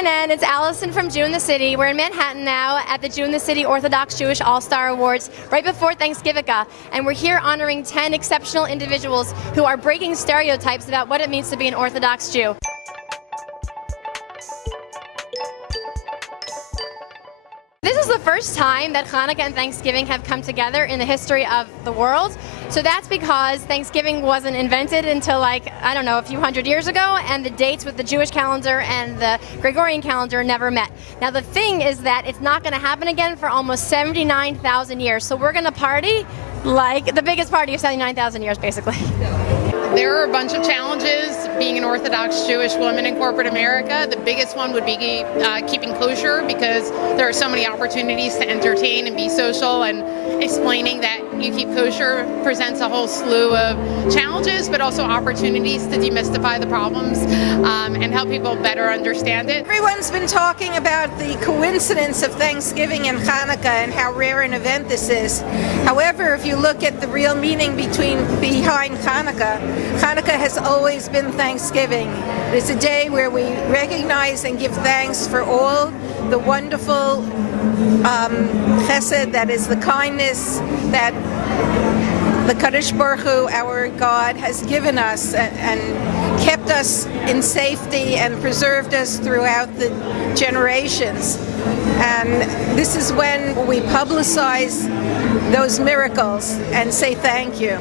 CNN, it's Allison from Jew in the City. We're in Manhattan now at the Jew in the City Orthodox Jewish All-Star Awards right before Thanksgivukkah. And we're here honoring 10 exceptional individuals who are breaking stereotypes about what it means to be an Orthodox Jew. This is the first time that Chanukah and Thanksgiving have come together in the history of the world. So that's because Thanksgiving wasn't invented until, like, I don't know, a few hundred years ago, and the dates with the Jewish calendar and the Gregorian calendar never met. Now the thing is that it's not going to happen again for almost 79,000 years. So we're going to party like the biggest party of 79,000 years, basically. There are a bunch of challenges being an Orthodox Jewish woman in corporate America. The biggest one would be keeping kosher, because there are so many opportunities to entertain and be social, and explaining that you keep kosher presents a whole slew of challenges, but also opportunities to demystify the problems and help people better understand it. Everyone's been talking about the coincidence of Thanksgiving and Hanukkah and how rare an event this is. However, if you look at the real meaning behind Hanukkah, Hanukkah has always been Thanksgiving. It's a day where we recognize and give thanks for all the wonderful chesed, that is the kindness that the Kadosh Baruch Hu, our God, has given us and kept us in safety and preserved us throughout the generations. And this is when we publicize those miracles and say thank you.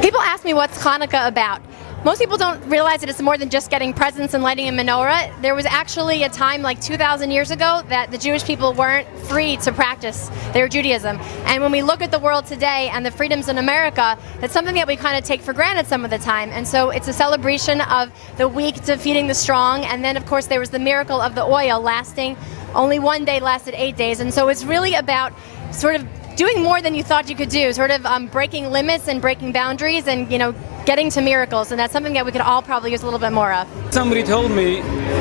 People ask me what's Hanukkah about. Most people don't realize that it's more than just getting presents and lighting a menorah. There was actually a time like 2,000 years ago that the Jewish people weren't free to practice their Judaism. And when we look at the world today and the freedoms in America, that's something that we kind of take for granted some of the time. And so it's a celebration of the weak defeating the strong. And then, of course, there was the miracle of the oil lasting. Only one day lasted 8 days. And so it's really about sort of doing more than you thought you could do, sort of breaking limits and breaking boundaries and, you know, getting to miracles. And that's something that we could all probably use a little bit more of. Somebody told me,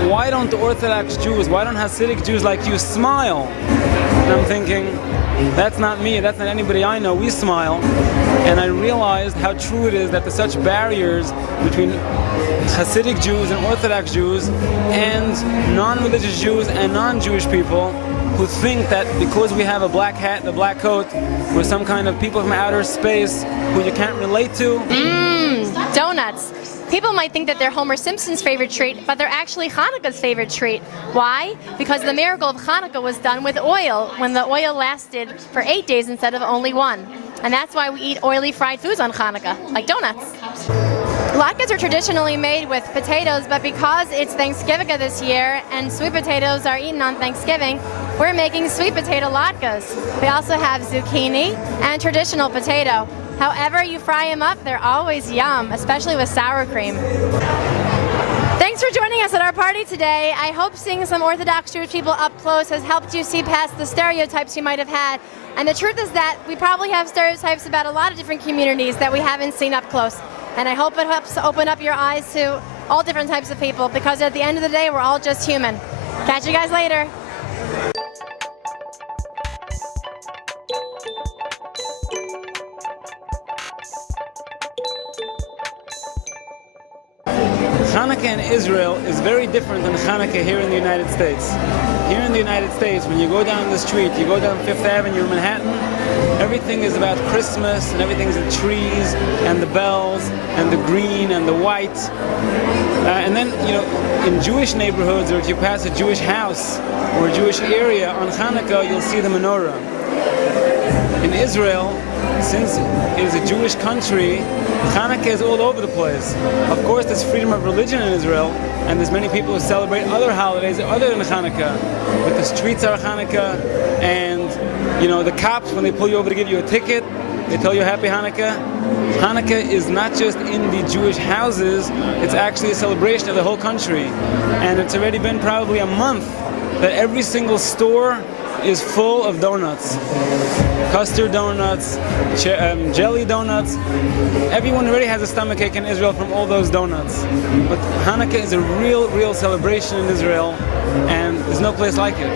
why don't the Orthodox Jews, why don't Hasidic Jews like you smile? And I'm thinking, that's not me, that's not anybody I know, we smile. And I realized how true it is that there's such barriers between Hasidic Jews and Orthodox Jews and non-religious Jews and non-Jewish people who think that because we have a black hat and a black coat, we're some kind of people from outer space who you can't relate to. Donuts. People might think that they're Homer Simpson's favorite treat, but they're actually Hanukkah's favorite treat. Why? Because the miracle of Hanukkah was done with oil, when the oil lasted for 8 days instead of only one. And that's why we eat oily fried foods on Hanukkah, like donuts. Latkes are traditionally made with potatoes, but because it's Thanksgivukkah this year and sweet potatoes are eaten on Thanksgiving, we're making sweet potato latkes. We also have zucchini and traditional potato. However you fry them up, they're always yum, especially with sour cream. Thanks for joining us at our party today. I hope seeing some Orthodox Jewish people up close has helped you see past the stereotypes you might have had. And the truth is that we probably have stereotypes about a lot of different communities that we haven't seen up close. And I hope it helps open up your eyes to all different types of people, because at the end of the day, we're all just human. Catch you guys later. Chanukah in Israel is very different than Chanukah here in the United States. Here in the United States, when you go down the street, you go down Fifth Avenue in Manhattan, everything is about Christmas, and everything's the trees and the bells and the green and the white. And then, you know, in Jewish neighborhoods, or if you pass a Jewish house or a Jewish area on Hanukkah, you'll see the menorah. In Israel, since it is a Jewish country, Hanukkah is all over the place. Of course, there's freedom of religion in Israel, and there's many people who celebrate other holidays other than Hanukkah. But the streets are Hanukkah, and you know, the cops, when they pull you over to give you a ticket, they tell you Happy Hanukkah. Hanukkah is not just in the Jewish houses, it's actually a celebration of the whole country. And it's already been probably a month that every single store is full of donuts. Custard donuts, jelly donuts. Everyone already has a stomachache in Israel from all those donuts. But Hanukkah is a real celebration in Israel, and there's no place like it.